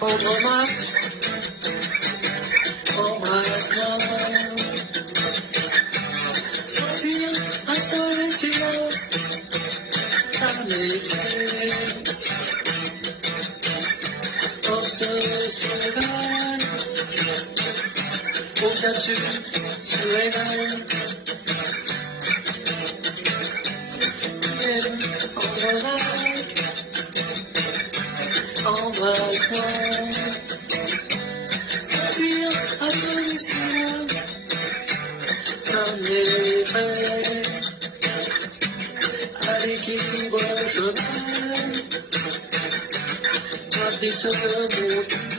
my, oh my God. Sophia, I saw it, you know, I'm living. Oh, so I won't get you to all my God. Sophia, I saw you see someday, I keep on the line. Not this other